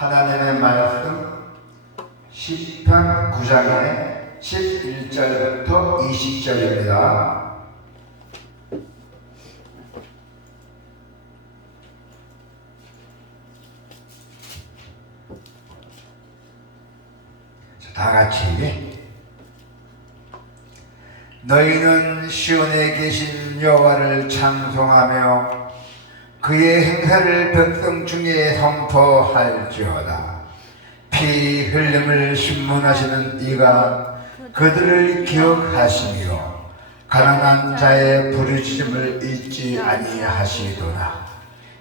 하나님의 말씀 시편 9장의 11절부터 20절입니다. 다 같이 너희는 시온에 계신 여호와를 찬송하며 그의 행사를 백성 중에 선포할지어다. 피 흘림을 신문하시는 이가 그들을 기억하시며 가난한 자의 부르짖음을 잊지 아니하시도다.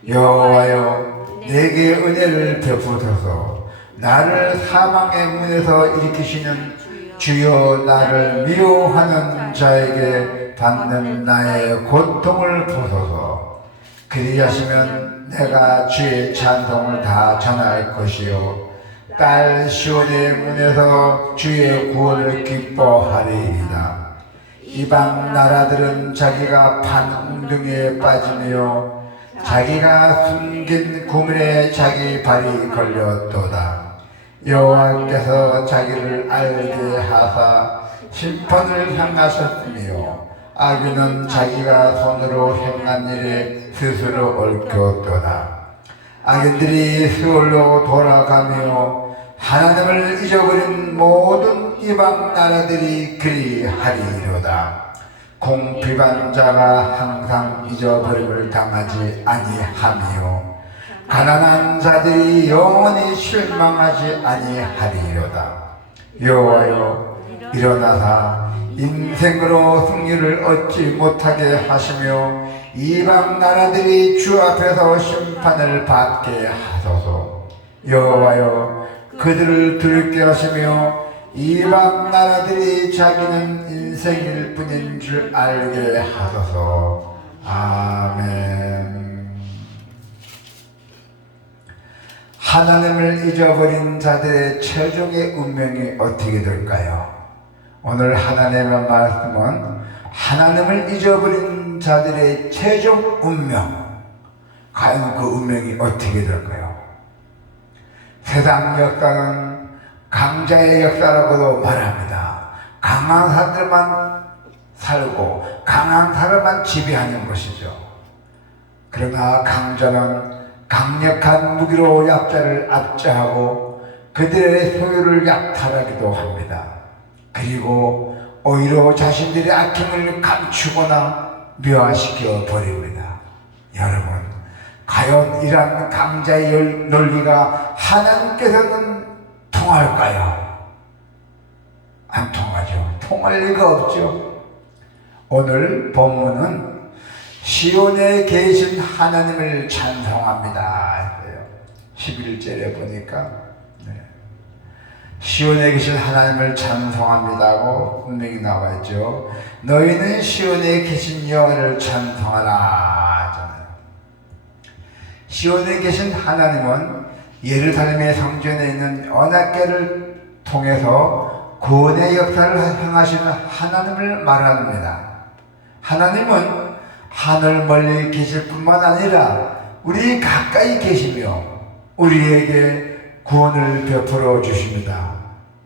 여호와여, 내게 은혜를 베푸소서. 나를 사망의 문에서 일으키시는 주여, 나를 미워하는 자에게 받는 나의 고통을 보소서. 그리하시면 내가 주의 찬송을 다 전할 것이요, 딸 시온의 문에서 주의 구원을 기뻐하리이다. 이방 나라들은 자기가 판 웅덩이에 빠지며 자기가 숨긴 구물에 자기 발이 걸렸도다. 여호와께서 자기를 알게 하사 심판을 향하셨으며 악인은 자기가 손으로 행한 일에 스스로 얽혔도다. 악인들이 스올로 돌아가며 하나님을 잊어버린 모든 이방 나라들이 그리하리로다. 공비반자가 항상 잊어버림을 당하지 아니하며 가난한 자들이 영원히 실망하지 아니하리로다. 여호와여, 일어나사 인생으로 승리를 얻지 못하게 하시며 이방 나라들이 주 앞에서 심판을 받게 하소서. 여호와여, 그들을 두렵게 하시며 이방 나라들이 자기는 인생일 뿐인 줄 알게 하소서. 아멘. 하나님을 잊어버린 자들의 최종의 운명이 어떻게 될까요? 오늘 하나님의 말씀은 하나님을 잊어버린 자들의 최종 운명, 과연 그 운명이 어떻게 될까요? 세상 역사는 강자의 역사라고도 말합니다. 강한 사람들만 살고 강한 사람만 지배하는 것이죠. 그러나 강자는 강력한 무기로 약자를 압제하고 그들의 소유를 약탈하기도 합니다. 그리고 오히려 자신들의 악행을 감추거나 묘화시켜 버립니다. 여러분, 과연 이러한 강자의 논리가 하나님께서는 통할까요? 안 통하죠. 통할 리가 없죠. 오늘 본문은 시온에 계신 하나님을 찬송합니다. 11절에 보니까 시온에 계신 하나님을 찬송합니다고 분명히 나와있죠. 너희는 시온에 계신 여호와를 찬송하라 하잖아요. 시온에 계신 하나님은 예루살렘의 성전에 있는 언약궤를 통해서 구원의 역사를 행하시는 하나님을 말합니다. 하나님은 하늘 멀리 계실 뿐만 아니라 우리 가까이 계시며 우리에게 구원을 베풀어 주십니다.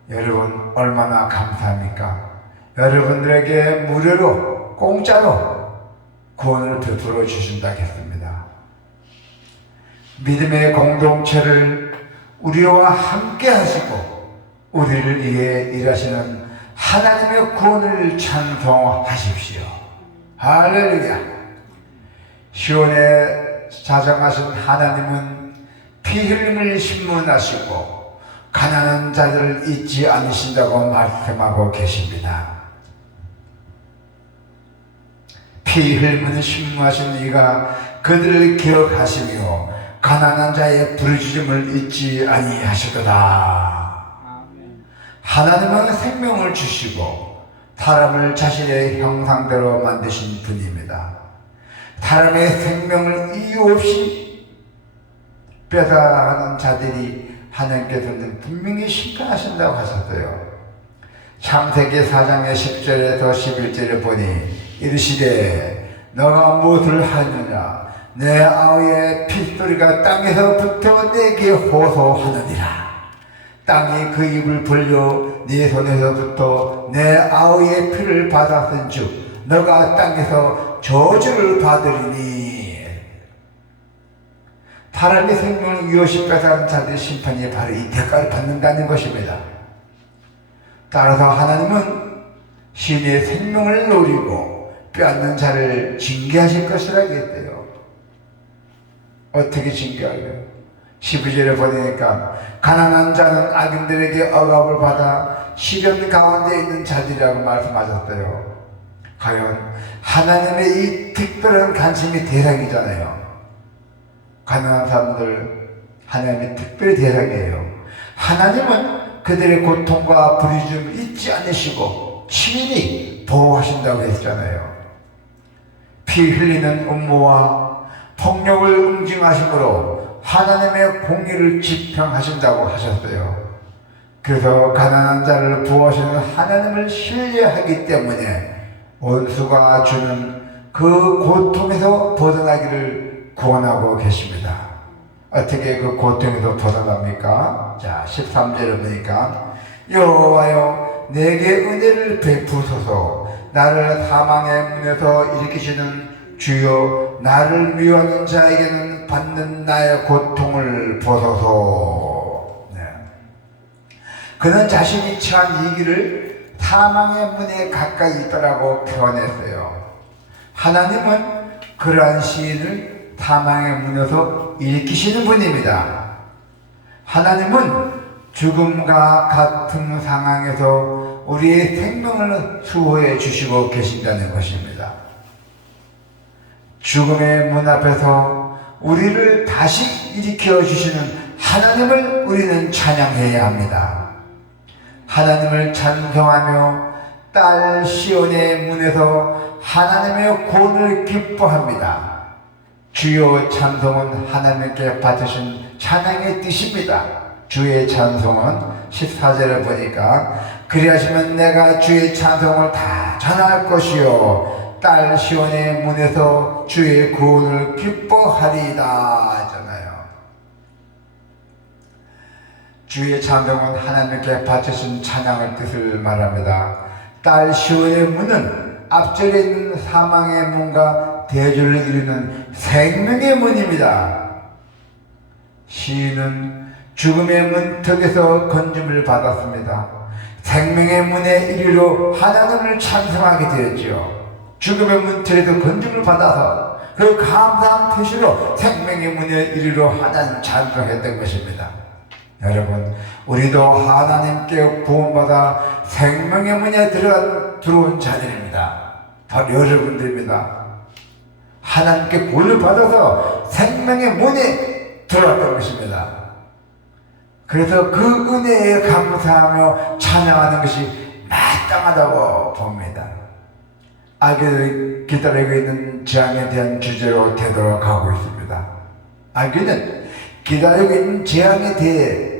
여러분, 얼마나 감사합니까? 여러분들에게 무료로 공짜로 구원을 베풀어 주신다겠습니다. 믿음의 공동체를 우리와 함께 하시고 우리를 위해 일하시는 하나님의 구원을 찬송하십시오. 할렐루야. 시온에 자정하신 하나님은 피 흘림을 신문하시고 가난한 자들을 잊지 않으신다고 말씀하고 계십니다. 피 흘림을 신문하신 이가 그들을 기억하시며 가난한 자의 부르짖음을 잊지 아니하시도다. 하나님은 생명을 주시고 사람을 자신의 형상대로 만드신 분입니다. 사람의 생명을 이유 없이 뺏어가는 자들이 하나님께서는 분명히 심판하신다고 하셨어요. 창세기 4장의 10절에서 11절을 보니 이르시되 너가 무엇을 하느냐 내 아우의 핏소리가 땅에서부터 내게 호소하느니라. 땅이 그 입을 벌려 네 손에서부터 내 아우의 피를 받았은즉 너가 땅에서 저주를 받으리니. 사람의 생명을 위협시 빼앗은 자들의 심판이 바로 이 대가를 받는다는 것입니다. 따라서 하나님은 신의 생명을 노리고 빼앗는 자를 징계하실 것이라 했대요. 어떻게 징계하려요? 12절에 보니까 가난한 자는 악인들에게 억압을 받아 시련 가운데 있는 자들이라고 말씀하셨어요. 과연 하나님의 이 특별한 관심이 대상이잖아요. 가난한 사람들 하나님의 특별히 대상이에요. 하나님은 그들의 고통과 부르짖음을 잊지 않으시고 친히 보호하신다고 했잖아요. 피 흘리는 음모와 폭력을 응징하심으로 하나님의 공의를 지평하신다고 하셨어요. 그래서 가난한 자를 보호하시는 하나님을 신뢰하기 때문에 원수가 주는 그 고통에서 벗어나기를 구원하고 계십니다. 어떻게 그 고통에서 벗어납니까? 자, 13절에 보니까 여호와여 내게 은혜를 베푸소서. 나를 사망의 문에서 일으키시는 주여 나를 미워하는 자에게는 받는 나의 고통을 보소서. 네. 그는 자신이 처한 이 길을 사망의 문에 가까이 있더라고 표현했어요. 하나님은 그러한 시인을 사망의 문에서 일으키시는 분입니다. 하나님은 죽음과 같은 상황에서 우리의 생명을 수호해 주시고 계신다는 것입니다. 죽음의 문 앞에서 우리를 다시 일으켜 주시는 하나님을 우리는 찬양해야 합니다. 하나님을 찬송하며 딸 시온의 문에서 하나님의 구원을 기뻐합니다. 주의 찬송은 하나님께 받으신 찬양의 뜻입니다. 주의 찬송은 14절에 보니까 그리하시면 내가 주의 찬송을 다 전할 것이요 딸 시온의 문에서 주의 구원을 기뻐하리이다 하잖아요. 주의 찬송은 하나님께 바치신 찬양의 뜻을 말합니다. 딸 시온의 문은 앞절에 있는 사망의 문과 대조를 이루는 생명의 문입니다. 시인은 죽음의 문턱에서 건짐을 받았습니다. 생명의 문에 이르러 하나님을 찬송하게 되었지요. 죽음의 문턱에서 건짐을 받아서 그 감사한 표시로 생명의 문에 이르러 하나님 찬송했던 것입니다. 여러분, 우리도 하나님께 구원받아 생명의 문에 들어온 자들입니다. 바로 여러분들입니다. 하나님께 구원을 받아서 생명의 문에 들어왔던 것입니다. 그래서 그 은혜에 감사하며 찬양하는 것이 마땅하다고 봅니다. 악이 기다리고 있는 재앙에 대한 주제로 되돌아가고 있습니다. 악기는 기다리고 있는 재앙에 대해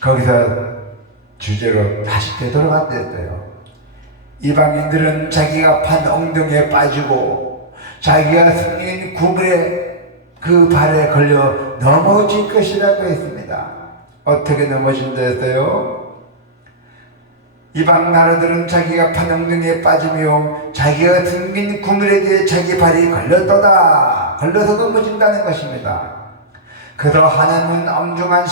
거기서 주제로 다시 되돌아갔대요. 이방인들은 자기가 판 엉덩이에 빠지고 자기가 생긴 구물에 그 발에 걸려 넘어질 것이라고 했습니다. 어떻게 넘어진다 했어요? 이방 나라들은 자기가 판 엉덩이에 빠지며 자기가 생긴 구물에 대해 자기 발이 걸려서 넘어진다는 것입니다. 그래서 하나님은 엄중한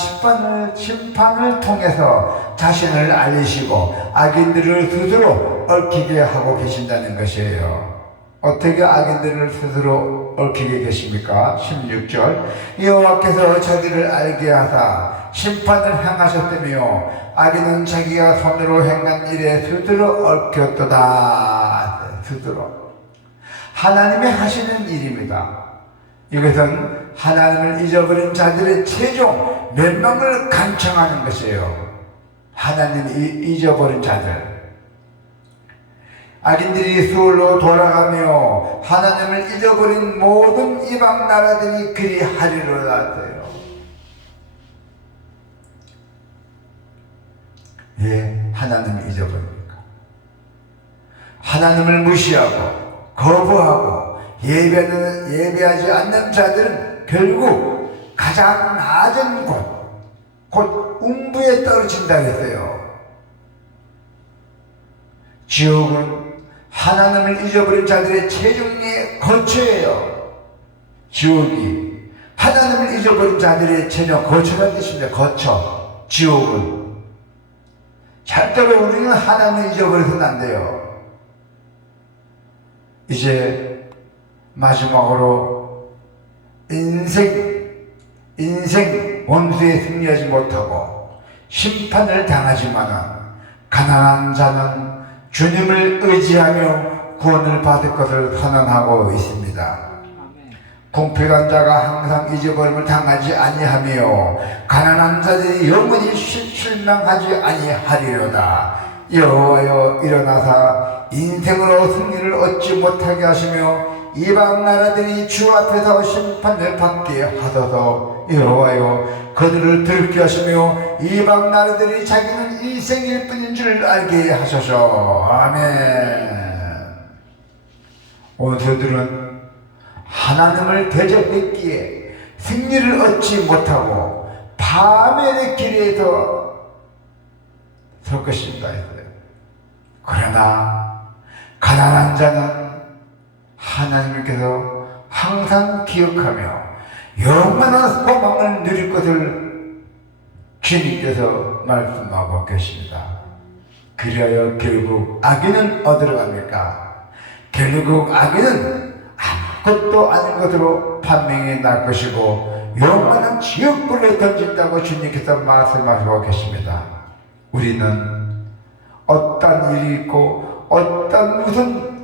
심판을 통해서 자신을 알리시고 악인들을 스스로 얽히게 하고 계신다는 것이에요. 어떻게 악인들을 스스로 얽히게 계십니까? 16절 여호와께서 자기를 알게 하사 심판을 행하셨으며 악인은 자기가 손으로 행한 일에 스스로 얽혔도다. 스스로 하나님이 하시는 일입니다. 이것은 하나님을 잊어버린 자들의 최종 멸망을 간청하는 것이에요. 하나님을 잊어버린 자들, 악인들이 수월로 돌아가며 하나님을 잊어버린 모든 이방 나라들이 그리 하리로라서요. 왜 하나님을 잊어버립니까? 하나님을 무시하고 거부하고 예배하지 않는 자들은 결국 가장 낮은 곧 음부에 떨어진다 했어요. 지옥은 하나님을 잊어버린 자들의 최종의 거처예요. 지옥이 하나님을 잊어버린 자들의 최종 거처라는 뜻입니다. 거처. 지옥은 절대로 우리는 하나님을 잊어버려서는 안 돼요. 이제 마지막으로 인생 원수에 승리하지 못하고 심판을 당하지만은 가난한 자는 주님을 의지하며 구원을 받을 것을 선언하고 있습니다. 궁핍한 자가 항상 잊어버림을 당하지 아니하며 가난한 자들이 영원히 실망하지 아니하리로다. 여호와여 일어나사 인생으로 승리를 얻지 못하게 하시며 이방 나라들이 주 앞에서 심판을 받게 하소서. 여호와여 그들을 들게 하시며 이방 나라들이 자기는 일생일 뿐인 줄 알게 하소서. 아멘. 원수들은 하나님을 대적했기에 승리를 얻지 못하고 파멸의 길에서 설 것입니다 했어요. 그러나 가난한 자는 하나님께서 항상 기억하며 영원한 소망을 누릴 것을 주님께서 말씀하고 계십니다. 그리하여 결국 악인은 어디로 갑니까? 결국 악인은 아무것도 아닌 것으로 판명이 날 것이고 영원한 지옥불에 던진다고 주님께서 말씀하시고 계십니다. 우리는 어떤 일이 있고 어떤 무슨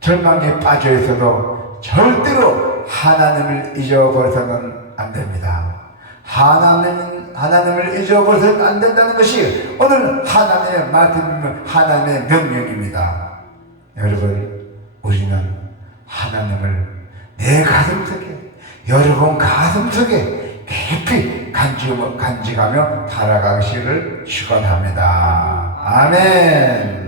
절망에 빠져 있어도 절대로 하나님을 잊어버려서는 안 됩니다. 하나님을 잊어버려서는 안 된다는 것이 오늘 하나님의 말씀, 하나님의 명령입니다. 여러분, 우리는 하나님을 내 가슴속에, 여러분 가슴속에 깊이 간직하며 살아가시기를 축원합니다. 아멘.